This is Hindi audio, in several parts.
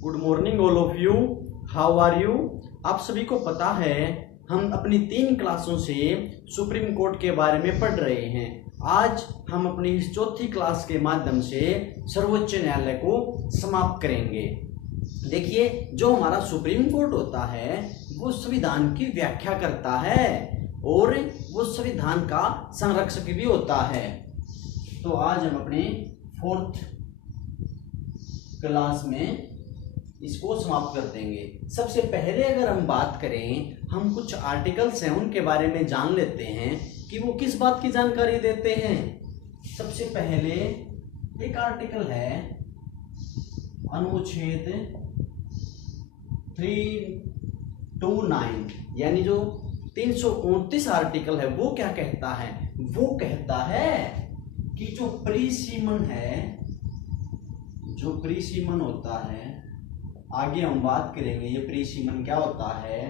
Good morning all of you. How are you. आप सभी को पता है हम अपनी 3 क्लासों से सुप्रीम कोर्ट के बारे में पढ़ रहे हैं। आज हम अपनी इस चौथी क्लास के माध्यम से सर्वोच्च न्यायालय को समाप्त करेंगे। देखिए, जो हमारा सुप्रीम कोर्ट होता है वो संविधान की व्याख्या करता है और वो संविधान का संरक्षक भी होता है। तो आज हम अपने 4th क्लास में इसको समाप्त कर देंगे। सबसे पहले अगर हम बात करें, हम कुछ आर्टिकल्स हैं उनके बारे में जान लेते हैं कि वो किस बात की जानकारी देते हैं। सबसे पहले एक आर्टिकल है अनुच्छेद 329, यानी जो 329 आर्टिकल है वो क्या कहता है। वो कहता है कि जो प्रीसीमन है, जो प्रीसीमन होता है, आगे हम बात करेंगे ये प्रीसीमन क्या होता है।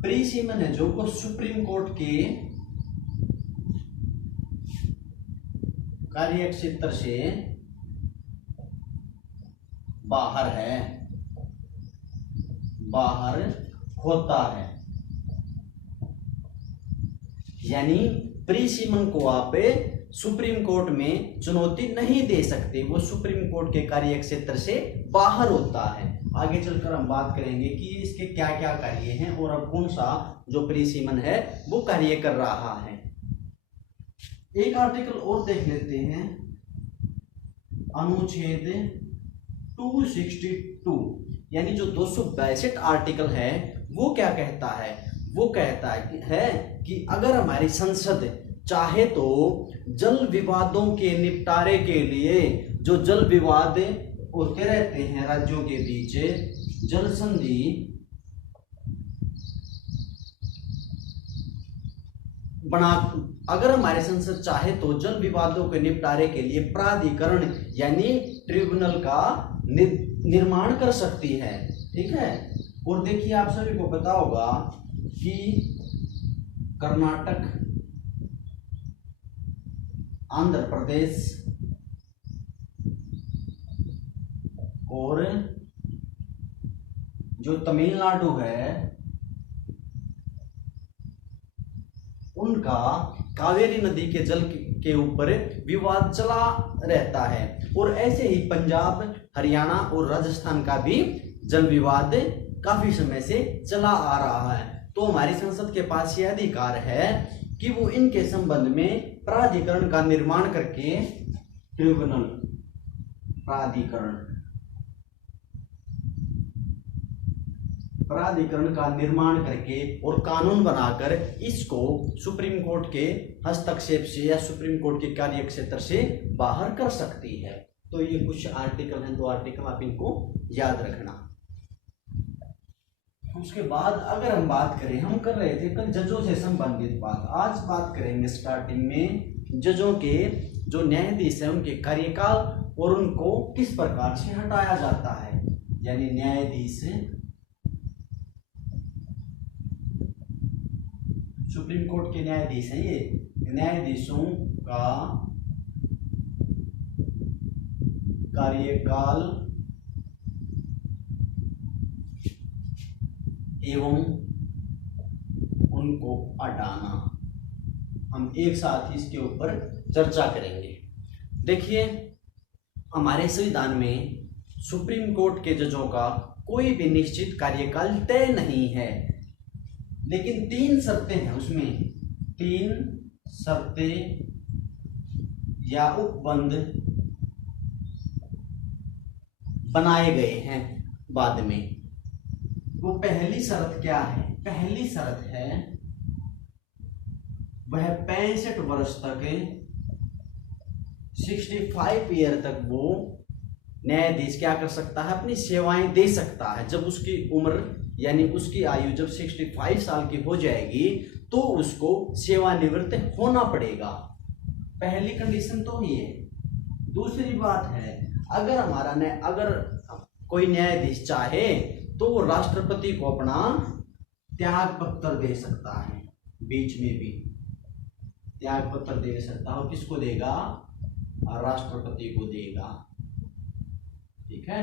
प्रीसीमन है जो को सुप्रीम कोर्ट के कार्य क्षेत्र से बाहर है, बाहर होता है। यानी प्रीसीमन को आप सुप्रीम कोर्ट में चुनौती नहीं दे सकते, वो सुप्रीम कोर्ट के कार्य क्षेत्र से बाहर होता है। आगे चलकर हम बात करेंगे कि इसके क्या क्या कार्य हैं और अब कौन सा जो प्रीसीमन है वो कार्य कर रहा है। एक आर्टिकल और देख लेते हैं, अनुच्छेद 262, यानी जो 262 आर्टिकल है वो क्या कहता है। वो कहता है कि अगर हमारी संसद चाहे तो जल विवादों के निपटारे के लिए, जो जल विवाद होते रहते हैं राज्यों के बीच, जल संधि बना, अगर हमारी संसद चाहे तो जल विवादों के निपटारे के लिए प्राधिकरण यानी ट्रिब्यूनल का निर्माण कर सकती है। ठीक है। और देखिए, आप सभी को पता होगा कि कर्नाटक, आंध्र प्रदेश और जो तमिलनाडु है उनका कावेरी नदी के जल के ऊपर विवाद चला रहता है। और ऐसे ही पंजाब, हरियाणा और राजस्थान का भी जल विवाद काफी समय से चला आ रहा है। तो हमारी संसद के पास यह अधिकार है कि वो इनके संबंध में प्राधिकरण का निर्माण करके, ट्रिब्यूनल, प्राधिकरण का निर्माण करके और कानून बनाकर इसको सुप्रीम कोर्ट के हस्तक्षेप से या सुप्रीम कोर्ट के कार्य क्षेत्र से बाहर कर सकती है। तो ये कुछ आर्टिकल हैं, 2 आर्टिकल, आप इनको याद रखना। उसके बाद अगर हम बात करें, हम कर रहे थे कल जजों से संबंधित बात, आज बात करेंगे स्टार्टिंग में जजों के, जो न्यायाधीश है उनके कार्यकाल और उनको किस प्रकार से हटाया जाता है। यानी न्यायाधीश, सुप्रीम कोर्ट के न्यायाधीश हैं ये, न्यायाधीशों का कार्यकाल एवं उनको हटाना, हम एक साथ ही इसके ऊपर चर्चा करेंगे। देखिए, हमारे संविधान में सुप्रीम कोर्ट के जजों का कोई भी निश्चित कार्यकाल तय नहीं है, लेकिन 3 शर्तें हैं उसमें, 3 शर्तें या उपबंध बनाए गए हैं बाद में। वो पहली शर्त क्या है। पहली शर्त है वह 65 वर्ष तक, 65 ईयर तक वो न्यायाधीश क्या कर सकता है, अपनी सेवाएं दे सकता है। जब उसकी उम्र यानी उसकी आयु जब 65 साल की हो जाएगी तो उसको सेवानिवृत्त होना पड़ेगा। पहली कंडीशन तो ये है। दूसरी बात है, अगर कोई न्यायाधीश चाहे तो वो राष्ट्रपति को अपना त्याग पत्र दे सकता है, बीच में भी त्याग पत्र दे सकता है। और किसको देगा, राष्ट्रपति को देगा। ठीक है,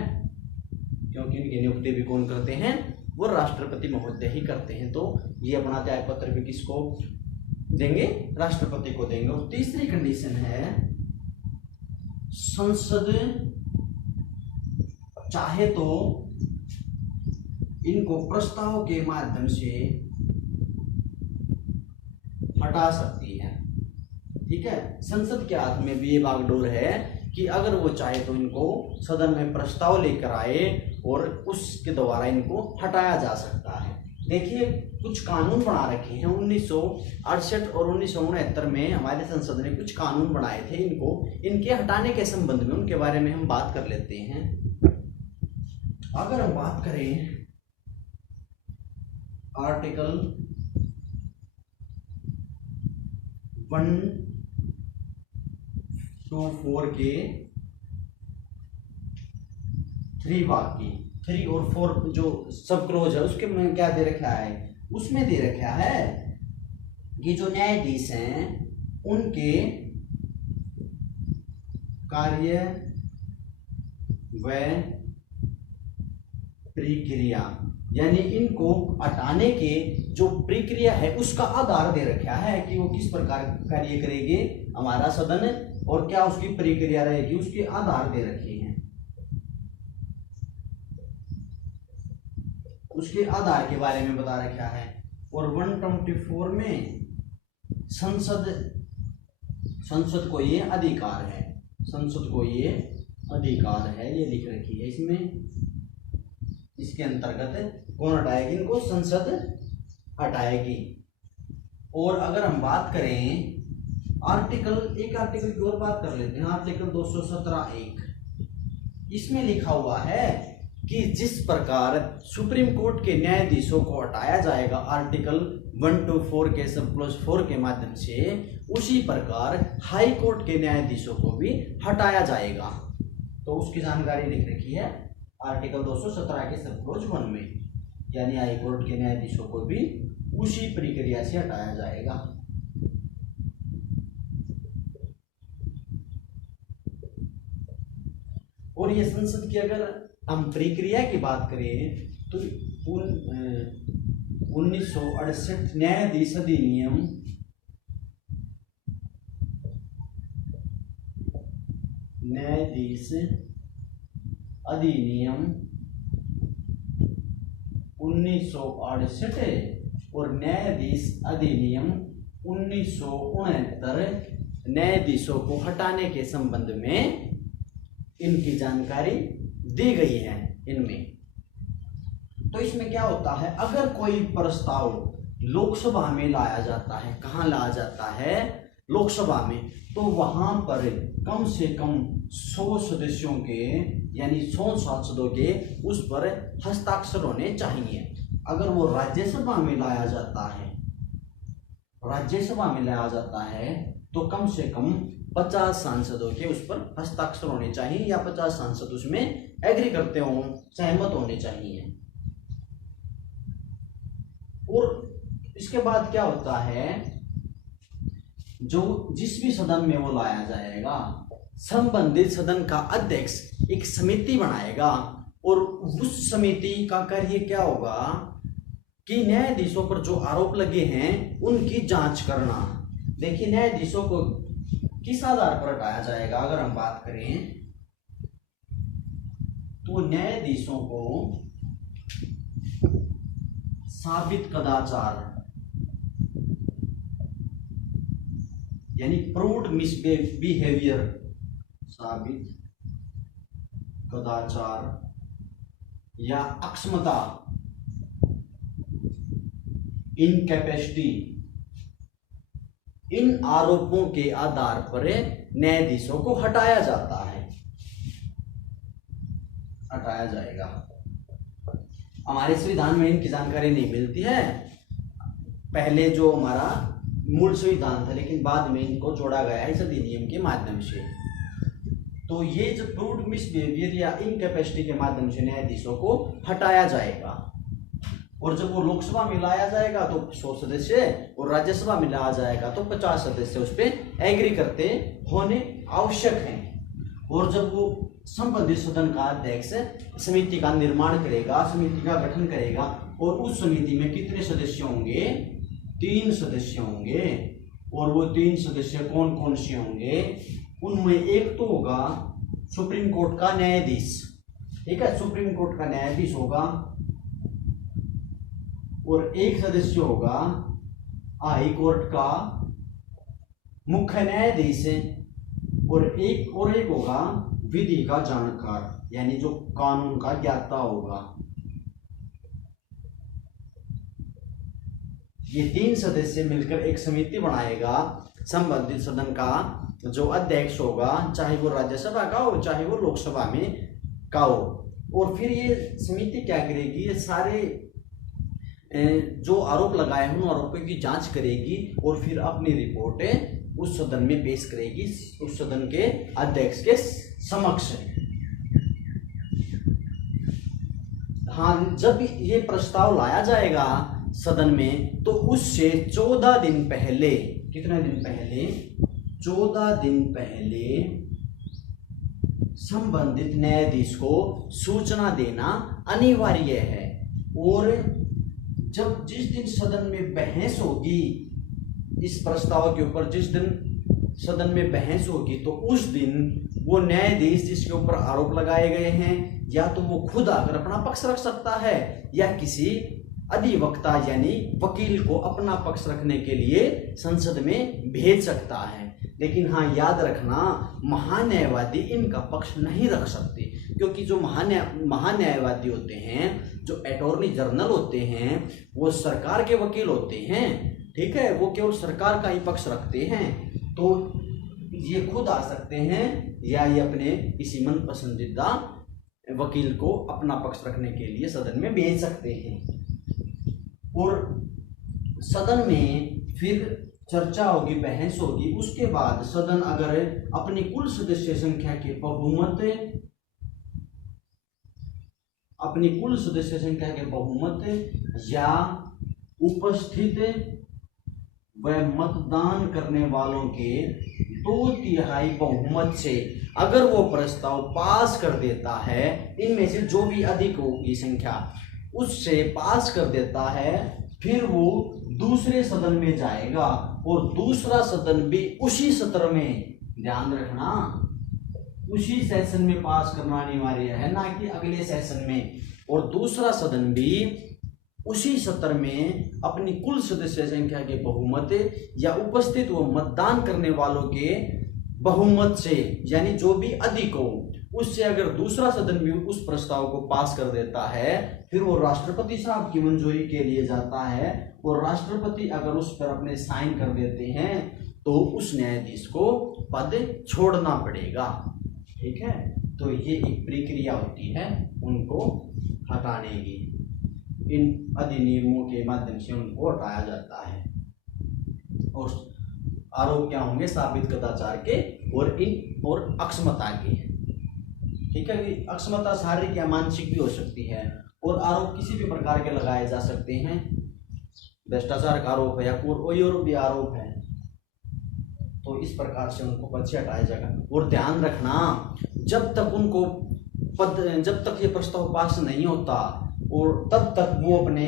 क्योंकि इनकी नियुक्ति भी कौन करते हैं, वो राष्ट्रपति महोदय ही करते हैं। तो ये अपना त्याग पत्र भी किसको देंगे, राष्ट्रपति को देंगे। और तीसरी कंडीशन है संसद चाहे तो इनको प्रस्ताव के माध्यम से हटा सकती है। ठीक है, संसद के हाथ में भी ये बागडोर है कि अगर वो चाहे तो इनको सदन में प्रस्ताव लेकर आए और उसके द्वारा इनको हटाया जा सकता है। देखिए कुछ कानून बना रखे हैं 1968 और 1969 में हमारे संसद ने कुछ कानून बनाए थे, इनके हटाने के संबंध में उनके बारे में हम बात कर लेते हैं। अगर हम बात करें आर्टिकल 124 के 3 भाग की 3 और 4 जो सब क्लोज है उसके में क्या दे रखा है, उसमें दे रखा है कि जो न्यायाधीश हैं उनके कार्य व प्रक्रिया, यानी इनको हटाने के जो प्रक्रिया है उसका आधार दे रखा है कि वो किस प्रकार कार्य करेंगे हमारा सदन, और क्या उसकी प्रक्रिया रहेगी, उसके आधार दे रखे हैं। उसके आधार के बारे में बता रखा है। और 124 में संसद को ये अधिकार है, संसद को ये अधिकार है, ये लिख रखी है इसमें। इसके अंतर्गत कौन हटाएगी इनको, संसद हटाएगी। और अगर हम बात करें एक आर्टिकल की और बात कर लेते हैं, आर्टिकल 217(1), इसमें लिखा हुआ है कि जिस प्रकार सुप्रीम कोर्ट के न्यायाधीशों को हटाया जाएगा आर्टिकल 124 के सब क्लोज 4 के माध्यम से, उसी प्रकार हाई कोर्ट के न्यायाधीशों को भी हटाया जाएगा। तो उसकी जानकारी लिख रखी है आर्टिकल 217 के सब क्लोज 1 में, यानी हाई कोर्ट के न्यायाधीशों को भी उसी प्रक्रिया से हटाया जाएगा। और ये संसद की अगर हम प्रक्रिया की बात करें तो 1968 न्यायाधीश अधिनियम अधिनियम 1968 और न्यायाधीश अधिनियम 1969 न्यायाधीशों को हटाने के संबंध में इनकी जानकारी दी गई है इनमें। तो इसमें क्या होता है, अगर कोई प्रस्ताव लोकसभा में लाया जाता है, कहाँ लाया जाता है, लोकसभा में, तो वहां पर कम से कम 100 सदस्यों के यानी 100 सांसदों के उस पर हस्ताक्षर होने चाहिए। अगर वो राज्यसभा में लाया जाता है तो कम से कम 50 सांसदों के उस पर हस्ताक्षर होने चाहिए, या 50 सांसद उसमें एग्री करते हों, सहमत होने चाहिए। और इसके बाद क्या होता है, जो जिस भी सदन में वो लाया जाएगा, संबंधित सदन का अध्यक्ष एक समिति बनाएगा, और उस समिति का कार्य क्या होगा कि न्यायाधीशों पर जो आरोप लगे हैं उनकी जांच करना। देखिए न्यायाधीशों को किस आधार पर हटाया जाएगा, अगर हम बात करें तो न्यायाधीशों को साबित कदाचार यानी प्रूव्ड मिसबिहेवियर, साबित कदाचार या अक्षमता, इनकैपेसिटी, इन आरोपों के आधार पर न्यायाधीशों को हटाया जाएगा। हमारे संविधान में इनकी जानकारी नहीं मिलती है, पहले जो हमारा मूल संविधान था, लेकिन बाद में इनको जोड़ा गया है इस अधिनियम के माध्यम से। तो ये जो प्रूव्ड मिसबिहेवियर या इनकैपेसिटी के माध्यम से न्यायाधीशों को हटाया जाएगा। और जब वो लोकसभा में लाया जाएगा तो 100 सदस्य, और राज्यसभा में लाया जाएगा तो 50 सदस्य उस पर एग्री करते होने आवश्यक हैं। और जब वो संबंधित सदन का अध्यक्ष समिति का निर्माण करेगा, समिति का गठन करेगा, और उस समिति में कितने सदस्य होंगे? 3 सदस्य होंगे। और वो 3 सदस्य कौन कौन से होंगे? उनमें एक तो होगा सुप्रीम कोर्ट का न्यायाधीश, ठीक है, सुप्रीम कोर्ट का न्यायाधीश होगा, और एक सदस्य होगा हाई कोर्ट का मुख्य न्यायाधीश, और एक होगा विधि का जानकार, यानी जो कानून का ज्ञाता होगा। ये 3 सदस्य मिलकर एक समिति बनाएगा। संबंधित सदन का जो अध्यक्ष होगा, चाहे वो राज्यसभा का हो चाहे वो लोकसभा में का हो, और फिर ये समिति क्या करेगी? ये सारे जो आरोप लगाए हैं उन आरोपों की जांच करेगी और फिर अपनी रिपोर्ट उस सदन में पेश करेगी, उस सदन के अध्यक्ष के समक्ष। हाँ, जब ये प्रस्ताव लाया जाएगा सदन में तो उससे 14 दिन पहले, कितने दिन पहले? 14 दिन पहले संबंधित न्यायाधीश को सूचना देना अनिवार्य है। और जब जिस दिन सदन में बहस होगी इस प्रस्ताव के ऊपर, जिस दिन सदन में बहस होगी, तो उस दिन वो न्यायाधीश जिसके ऊपर आरोप लगाए गए हैं, या तो वो खुद आकर अपना पक्ष रख सकता है या किसी अधिवक्ता यानी वकील को अपना पक्ष रखने के लिए संसद में भेज सकता है। लेकिन हाँ, याद रखना, महान्यायवादी इनका पक्ष नहीं रख सकते, क्योंकि जो महान्यायवादी होते हैं, जो अटॉर्नी जनरल होते हैं, वो सरकार के वकील होते हैं, ठीक है, वो केवल सरकार का ही पक्ष रखते हैं। तो ये खुद आ सकते हैं या ये अपने किसी मन पसंदीदा वकील को अपना पक्ष रखने के लिए सदन में भेज सकते हैं। और सदन में फिर चर्चा होगी, बहस होगी। उसके बाद सदन अगर अपनी कुल सदस्य संख्या के बहुमत या उपस्थित व मतदान करने वालों के 2/3 बहुमत से अगर वो प्रस्ताव पास कर देता है, इनमें से जो भी अधिक होगी संख्या उससे पास कर देता है, फिर वो दूसरे सदन में जाएगा, और दूसरा सदन भी उसी सत्र में, ध्यान रखना, उसी सेशन में पास करना अनिवार्य है, ना कि अगले सेशन में। और दूसरा सदन भी उसी सत्र में अपनी कुल सदस्य संख्या के बहुमत या उपस्थित व मतदान करने वालों के बहुमत से, यानी जो भी अधिक हो उससे अगर दूसरा सदन भी उस प्रस्ताव को पास कर देता है, फिर वो राष्ट्रपति साहब की मंजूरी के लिए जाता है, और राष्ट्रपति अगर उस पर अपने साइन कर देते हैं तो उस न्यायाधीश को पद छोड़ना पड़ेगा, ठीक है। तो ये एक प्रक्रिया होती है उनको हटाने की, इन अधिनियमों के माध्यम से उनको हटाया जाता है। और आरोप क्या होंगे? साबित कदाचार के और अक्षमता के, ठीक है। अक्षमता शारीरिक या मानसिक भी हो सकती है, और आरोप किसी भी प्रकार के लगाए जा सकते हैं। भ्रष्टाचार का आरोप है या कोई और भी आरोप है, तो इस प्रकार से उनको पद से हटाया जाएगा। और ध्यान रखना, जब तक ये प्रस्ताव पास नहीं होता और तब तक वो अपने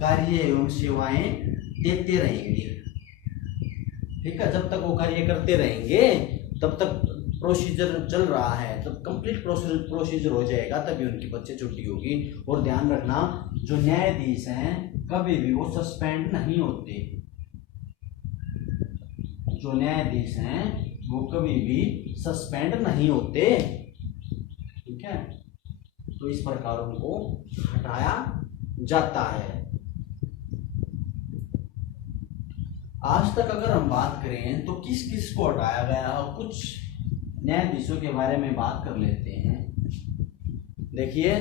कार्य एवं सेवाएं देते रहेंगे, ठीक है। जब तक वो कार्य करते रहेंगे तब तक प्रोसीजर चल रहा है, तब कंप्लीट प्रोसीजर हो जाएगा, तभी उनकी पद से छुट्टी होगी। और ध्यान रखना, जो न्यायाधीश हैं कभी भी वो सस्पेंड नहीं होते, जो न्यायाधीश हैं वो कभी भी सस्पेंड नहीं होते, ठीक है। तो इस प्रकार उनको हटाया जाता है। आज तक अगर हम बात करें तो किस किस को हटाया गया, और कुछ न्यायाधीशों के बारे में बात कर लेते हैं। देखिए,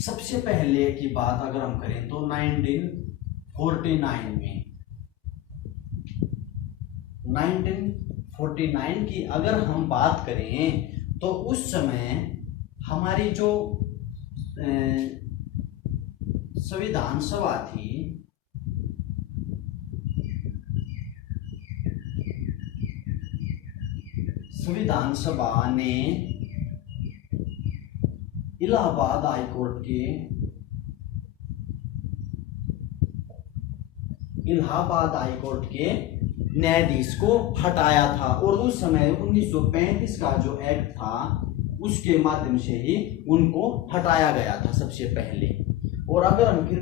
सबसे पहले की बात अगर हम करें तो 1949 की अगर हम बात करें तो उस समय हमारी जो संविधान सभा थी, संविधान सभा ने इलाहाबाद हाई कोर्ट के न्यायाधीश को हटाया था। और उस समय 1935 का जो एक्ट था उसके माध्यम से ही उनको हटाया गया था सबसे पहले। और अगर हम फिर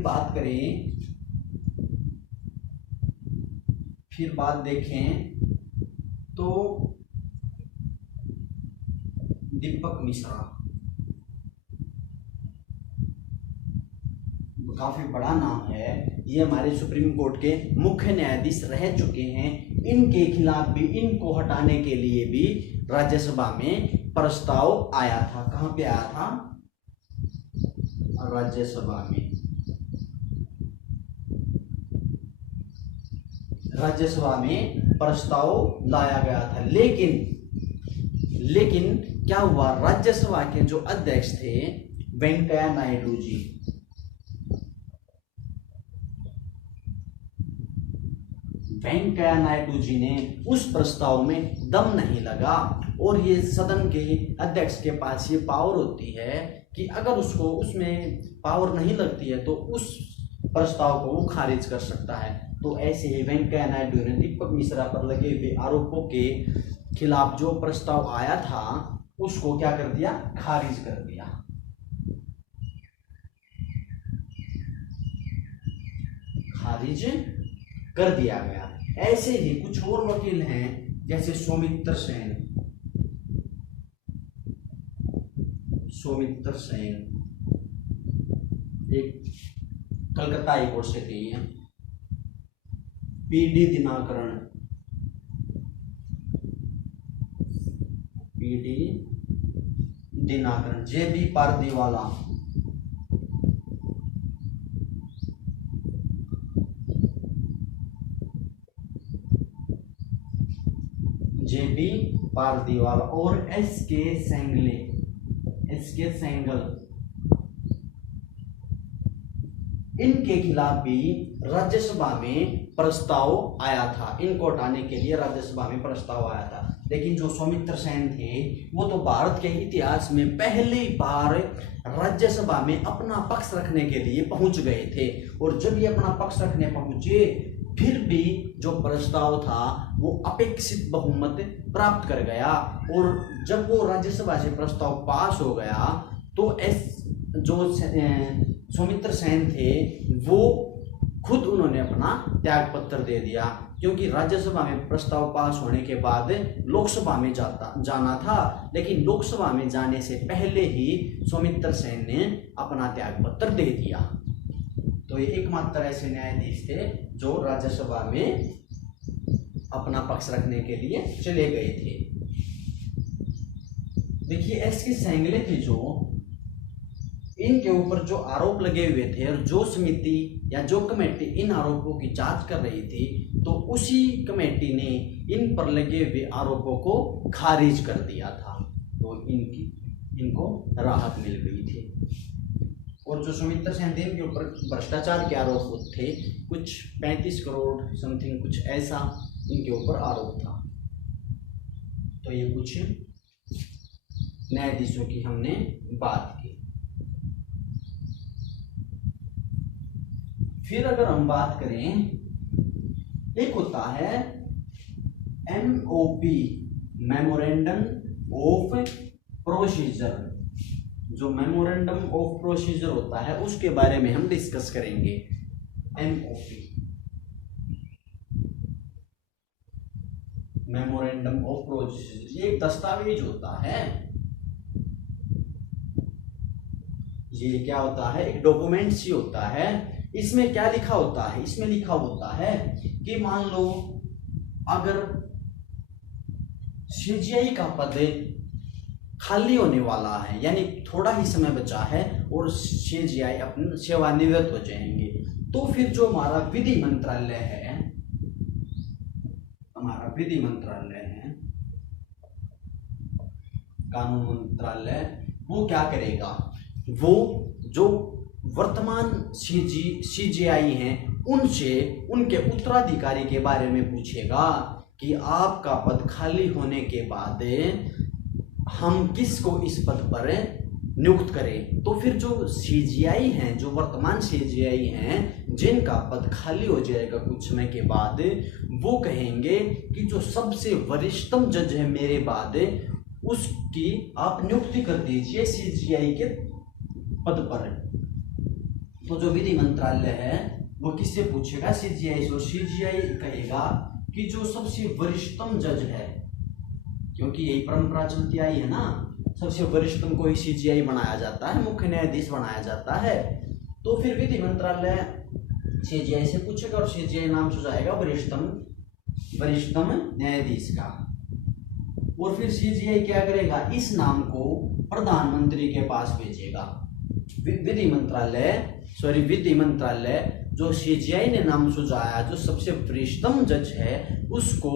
बात देखें तो दीपक मिश्रा काफी बड़ा नाम है, ये हमारे सुप्रीम कोर्ट के मुख्य न्यायाधीश रह चुके हैं। इनके खिलाफ भी, इनको हटाने के लिए भी राज्यसभा में प्रस्ताव आया था। कहां पे आया था? राज्यसभा में प्रस्ताव लाया गया था। लेकिन क्या हुआ, राज्यसभा के जो अध्यक्ष थे वेंकैया नायडू जी ने उस प्रस्ताव में दम नहीं लगा। और ये सदन के अध्यक्ष के पास ये पावर होती है कि अगर उसको उसमें पावर नहीं लगती है तो उस प्रस्ताव को वो खारिज कर सकता है। तो ऐसे ही वेंकैया नायडू ने दीपक मिश्रा पर लगे हुए आरोपों के खिलाफ जो प्रस्ताव आया था उसको क्या कर दिया? खारिज कर दिया। खारिज कर दिया गया। ऐसे ही कुछ और वकील हैं जैसे सौमित्र सेन एक कलकत्ता हाई कोर्ट से थे, पीडी दिनाकरण, जेबी पारदीवाला, और एस के सेंगल, इनके खिलाफ भी राज्यसभा में प्रस्ताव आया था। इनको हटाने के लिए राज्यसभा में प्रस्ताव आया था। लेकिन जो सौमित्र सेन थे वो तो भारत के इतिहास में पहली बार राज्यसभा में अपना पक्ष रखने के लिए पहुंच गए थे। और जब ये अपना पक्ष रखने पहुंचे फिर भी जो प्रस्ताव था वो अपेक्षित बहुमत प्राप्त कर गया। और जब वो राज्यसभा से प्रस्ताव पास हो गया तो जो सौमित्र सेन थे वो खुद उन्होंने अपना त्याग पत्र दे दिया, क्योंकि राज्यसभा में प्रस्ताव पास होने के बाद लोकसभा में जाना था। लेकिन लोकसभा में जाने से पहले ही सौमित्र सेन ने अपना त्याग पत्र दे दिया। तो ये एकमात्र ऐसे न्यायाधीश थे जो राज्यसभा में अपना पक्ष रखने के लिए चले गए थे। देखिए एस के सेंगले थे जो इनके ऊपर जो आरोप लगे हुए थे और जो समिति या जो कमेटी इन आरोपों की जांच कर रही थी तो उसी कमेटी ने इन पर लगे हुए आरोपों को खारिज कर दिया था। तो इनको राहत मिल गई थी। और जो सौमित्र सेन थे इनके ऊपर भ्रष्टाचार के आरोप थे, कुछ 35 करोड़ समथिंग कुछ ऐसा इनके ऊपर आरोप था। तो ये कुछ न्यायाधीशों की हमने बात की। फिर अगर हम बात करें, एक होता है MOP, मेमोरेंडम ऑफ प्रोसीजर। जो मेमोरेंडम ऑफ प्रोसीजर होता है उसके बारे में हम डिस्कस करेंगे। MOP, मेमोरेंडम ऑफ प्रोसीजर, ये एक दस्तावेज होता है। ये क्या होता है? एक डॉक्यूमेंट्स ही होता है। इसमें क्या लिखा होता है? इसमें लिखा होता है कि मान लो अगर CGI का पद खाली होने वाला है, यानी थोड़ा ही समय बचा है और CGI अपनी सेवानिवृत्त हो जाएंगे, तो फिर जो हमारा विधि मंत्रालय है, कानून मंत्रालय, वो क्या करेगा? वो जो वर्तमान CGI हैं उनसे उनके उत्तराधिकारी के बारे में पूछेगा कि आपका पद खाली होने के बाद हम किसको इस पद पर नियुक्त करें। तो फिर जो सीजीआई हैं, जो वर्तमान सीजीआई हैं, जिनका पद खाली हो जाएगा कुछ समय के बाद, वो कहेंगे कि जो सबसे वरिष्ठतम जज है मेरे बाद, उसकी आप नियुक्ति कर दीजिए सीजीआई के पद पर। तो जो विधि मंत्रालय है वो किससे पूछेगा? सीजीआई से। सीजीआई कहेगा कि जो सबसे वरिष्ठतम जज है, क्योंकि यही परंपरा चलती आई है ना, सबसे वरिष्ठतम को ही सीजीआई बनाया जाता है, मुख्य न्यायाधीश बनाया जाता है। तो फिर विधि मंत्रालय सीजीआई से पूछेगा और सीजीआई नाम सुझाएगा वरिष्ठतम न्यायाधीश का। और फिर सीजीआई क्या करेगा? इस नाम को प्रधानमंत्री के पास भेजेगा। विधि मंत्रालय जो सीजीआई ने नाम सुझाया, जो सबसे वरिष्ठतम जज है, उसको,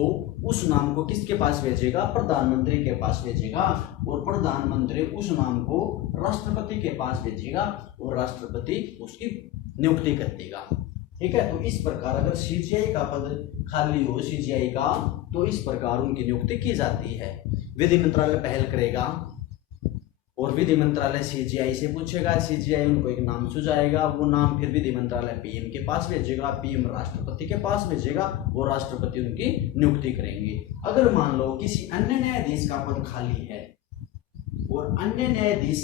उस नाम को किसके पास भेजेगा? प्रधानमंत्री के पास भेजेगा। और प्रधानमंत्री उस नाम को राष्ट्रपति के पास भेजेगा और राष्ट्रपति उसकी नियुक्ति कर देगा। ठीक है। तो इस प्रकार अगर सीजीआई का पद खाली हो सीजीआई का, तो इस प्रकार उनकी नियुक्ति की जाती है। विधि मंत्रालय पहल करेगा और विधि मंत्रालय सीजीआई से पूछेगा, सीजीआई उनको एक नाम सुझाएगा, वो नाम फिर विधि मंत्रालय पीएम के पास भेजेगा, पीएम राष्ट्रपति के पास भेजेगा और राष्ट्रपति उनकी नियुक्ति करेंगे। अगर मान लो किसी अन्य न्यायाधीश का पद खाली है और अन्य न्यायाधीश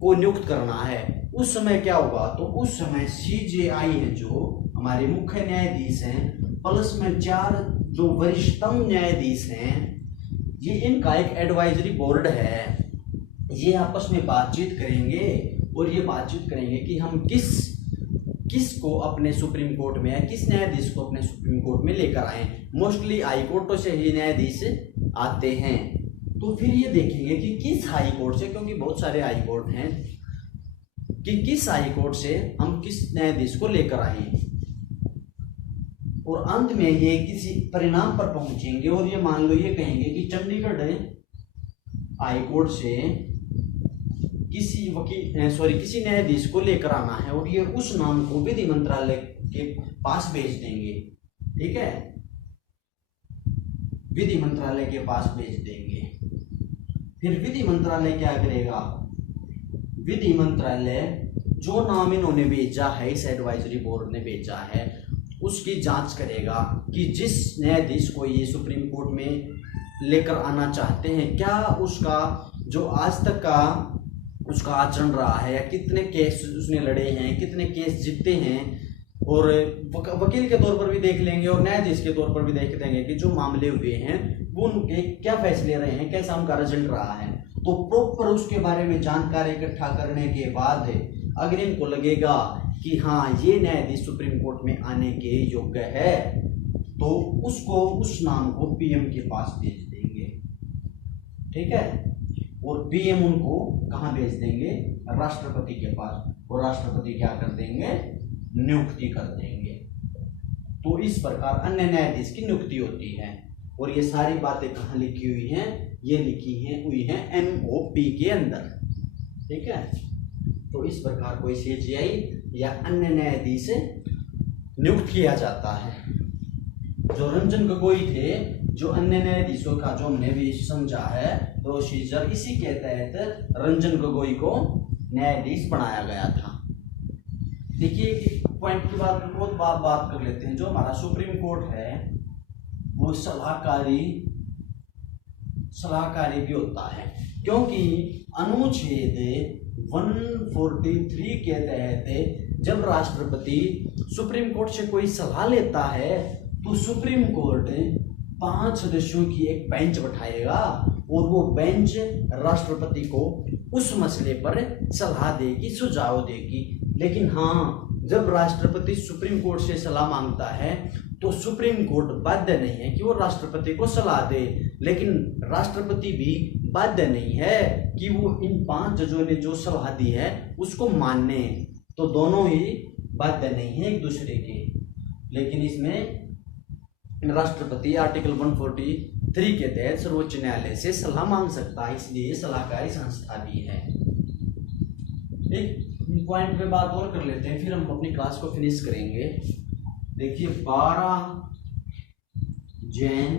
को नियुक्त करना है, उस समय क्या होगा? तो उस समय सीजीआई है, जो हमारे मुख्य न्यायाधीश हैं, प्लस में 4 जो वरिष्ठतम न्यायाधीश हैं, ये इनका एक एडवाइजरी बोर्ड है, ये आपस में बातचीत करेंगे और ये बातचीत करेंगे कि हम किस को अपने सुप्रीम कोर्ट में या किस न्यायाधीश को अपने सुप्रीम कोर्ट में लेकर आए। मोस्टली हाई कोर्टों से ही न्यायाधीश आते हैं। तो फिर ये देखेंगे कि किस हाई कोर्ट से, क्योंकि बहुत सारे हाई कोर्ट हैं, कि किस हाई कोर्ट से हम किस न्यायाधीश को लेकर आए। और अंत में ये किसी परिणाम पर पहुंचेंगे और ये मान लो ये कहेंगे कि चंडीगढ़ हाई कोर्ट से किसी न्यायाधीश को लेकर आना है और ये उस नाम को विधि मंत्रालय के पास भेज देंगे। ठीक है, विधि मंत्रालय के पास भेज देंगे। फिर विधि मंत्रालय क्या करेगा? विधि मंत्रालय जो नाम इन्होंने भेजा है, इस एडवाइजरी बोर्ड ने भेजा है, उसकी जांच करेगा कि जिस न्यायाधीश को ये सुप्रीम कोर्ट में लेकर आना चाहते हैं, क्या उसका जो आज तक का उसका आचरण रहा है, या कितने केस उसने लड़े हैं, कितने केस जीते हैं, और वकील के तौर पर भी देख लेंगे और न्यायाधीश के तौर पर भी देख देंगे कि जो मामले हुए हैं वो उनके क्या फैसले रहे हैं, कैसा उनका रिजल्ट रहा है। तो प्रॉपर उसके बारे में जानकारी इकट्ठा करने के बाद अगर इनको लगेगा कि हाँ ये न्यायाधीश सुप्रीम कोर्ट में आने के योग्य है, तो उसको, उस नाम को पीएम के पास भेज देंगे। ठीक है, और पीएम उनको कहाँ भेज देंगे? राष्ट्रपति के पास, और राष्ट्रपति क्या कर देंगे? नियुक्ति कर देंगे। तो इस प्रकार अन्य न्यायाधीश की नियुक्ति होती है। और ये सारी बातें कहाँ लिखी हुई हैं? ये लिखी हुई हैं MOP के अंदर। ठीक है, तो इस प्रकार कोई सीजीआई या अन्य न्यायाधीश नियुक्त किया जाता है। जो रंजन गोगोई थे, जो अन्य न्यायाधीशों का जो हमने भी समझा है प्रोसीजर, इसी के तहत रंजन गोगोई को न्यायाधीश बनाया गया था। देखिए एक पॉइंट की बहुत बात कर लेते हैं। जो हमारा सुप्रीम कोर्ट है वो सलाहकारी भी होता है, क्योंकि अनुच्छेद 143 के तहत जब राष्ट्रपति सुप्रीम कोर्ट से कोई सलाह लेता है तो सुप्रीम कोर्ट 5 सदस्यों की एक बेंच बैठाएगा और वो बेंच राष्ट्रपति को उस मसले पर सलाह देगी, सुझाव देगी। लेकिन हाँ, जब राष्ट्रपति सुप्रीम कोर्ट से सलाह मांगता है तो सुप्रीम कोर्ट बाध्य नहीं है कि वो राष्ट्रपति को सलाह दे, लेकिन राष्ट्रपति भी बाध्य नहीं है कि वो इन 5 जजों ने जो सलाह दी है उसको मानने। तो दोनों ही बाध्य नहीं है एक दूसरे के। लेकिन इसमें राष्ट्रपति आर्टिकल 143 के तहत सर्वोच्च न्यायालय से सलाह मांग सकता है, इसलिए सलाहकारी संस्था भी है। एक पॉइंट पे बात और कर लेते हैं, फिर हम अपनी क्लास को फिनिश करेंगे। देखिए 12 जैन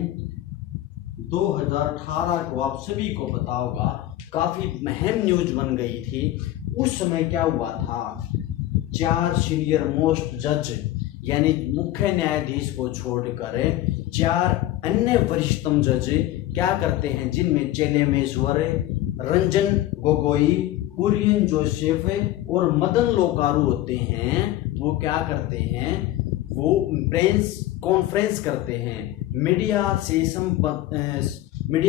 2018 को आप सभी को पता होगा काफी अहम न्यूज बन गई थी। उस समय क्या हुआ था, 4 सीनियर मोस्ट जज यानी मुख्य न्यायाधीश को छोड़कर 4 अन्य वरिष्ठतम जज क्या करते हैं, जिनमें चेलेमेश्वर, रंजन गोगोई, कुरियन जोसेफ और मदन लोकारू होते हैं, वो क्या करते हैं, वो प्रेस कॉन्फ्रेंस करते हैं, मीडिया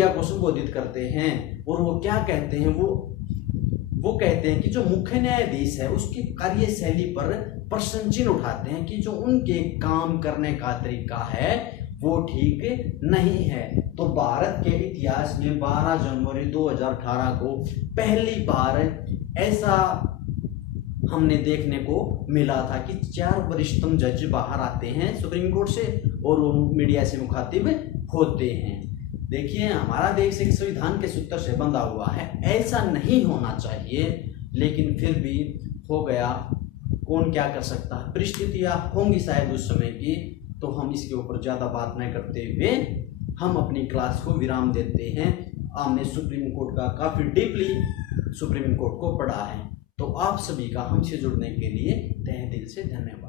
को संबोधित करते हैं और वो क्या कहते हैं, वो कहते हैं कि जो मुख्य न्यायाधीश है उसकी कार्यशैली पर प्रश्न चिन्ह उठाते हैं कि जो उनके काम करने का तरीका है वो ठीक नहीं है। तो भारत के इतिहास में 12 जनवरी 2018 को पहली बार ऐसा हमने देखने को मिला था कि 4 वरिष्ठतम जज बाहर आते हैं सुप्रीम कोर्ट से और वो मीडिया से मुखातिब होते हैं। देखिए, हमारा देश एक संविधान के सूत्र से बंधा हुआ है, ऐसा नहीं होना चाहिए, लेकिन फिर भी हो गया, कौन क्या कर सकता है। परिस्थितियां होंगी शायद उस समय की, तो हम इसके ऊपर ज़्यादा बात नहीं करते हुए हम अपनी क्लास को विराम देते हैं। हमने सुप्रीम कोर्ट का काफ़ी डीपली सुप्रीम कोर्ट को पढ़ा है। तो आप सभी का हमसे जुड़ने के लिए तहे दिल से धन्यवाद।